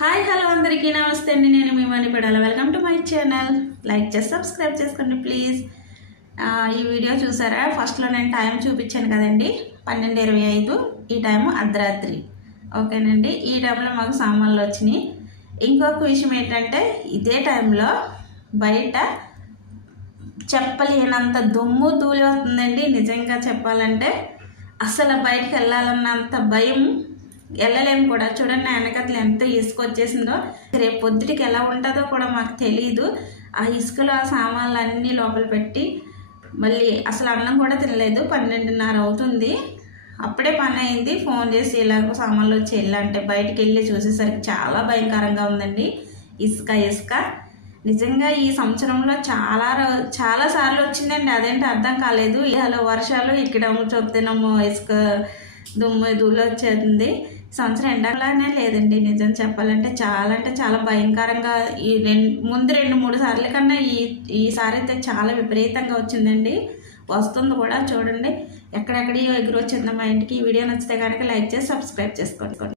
Hi hello అందరికీ నమస్తే అండి. నేను మీ Manipadala. Welcome to my channel. Like చేసి సబ్స్క్రైబ్ చేసుకోండి ప్లీజ్. ఈ వీడియో చూసారా? ఫస్ట్లో నేను టైం చూపించాను కదండి, 12:25. ఈ టైము అర్ధరాత్రి. ఓకేనండి. ఈ టైంలో మాకు సామాన్లు వచ్చినాయి. ఇంకొక విషయం ఏంటంటే, ఇదే టైంలో బయట చెప్పలేనంత దుమ్ము ధూళి వస్తుందండి. నిజంగా చెప్పాలంటే అసలు బయటకు వెళ్ళాలన్నంత భయం, వెళ్ళలేము కూడా. చూడండి నా వెనకట్లు ఎంత ఇసుక వచ్చేసిందో. రేపు పొద్దుటికి ఎలా ఉంటుందో కూడా మాకు తెలియదు. ఆ ఇసుకలో ఆ సామాన్లు అన్నీ లోపల పెట్టి మళ్ళీ అసలు అన్నం కూడా తినలేదు. 12:30 అవుతుంది. అప్పుడే పని అయింది. ఫోన్ చేసి ఇలాగ సామాన్లు వచ్చి వెళ్ళంటే బయటికి వెళ్ళి చూసేసరికి చాలా భయంకరంగా ఉందండి. ఇసుక నిజంగా ఈ సంవత్సరంలో చాలా సార్లు వచ్చిందండి. అదేంటి అర్థం కాలేదు. ఇలా వర్షాలు ఇక్కడ చూపుతున్నాము, ఇసుక దుమ్ము ధూళి వచ్చేది. సంవత్సరం ఎండాలానే లేదండి. నిజం చెప్పాలంటే చాలా భయంకరంగా ముందు 2-3 సార్ల కన్నా ఈసారి అయితే చాలా విపరీతంగా వచ్చిందండి. వస్తుంది కూడా. చూడండి ఎక్కడెక్కడి ఎగురు వచ్చిందో మా ఇంటికి. ఈ వీడియో నచ్చితే కనుక లైక్ చేసి సబ్స్క్రైబ్ చేసుకోండి.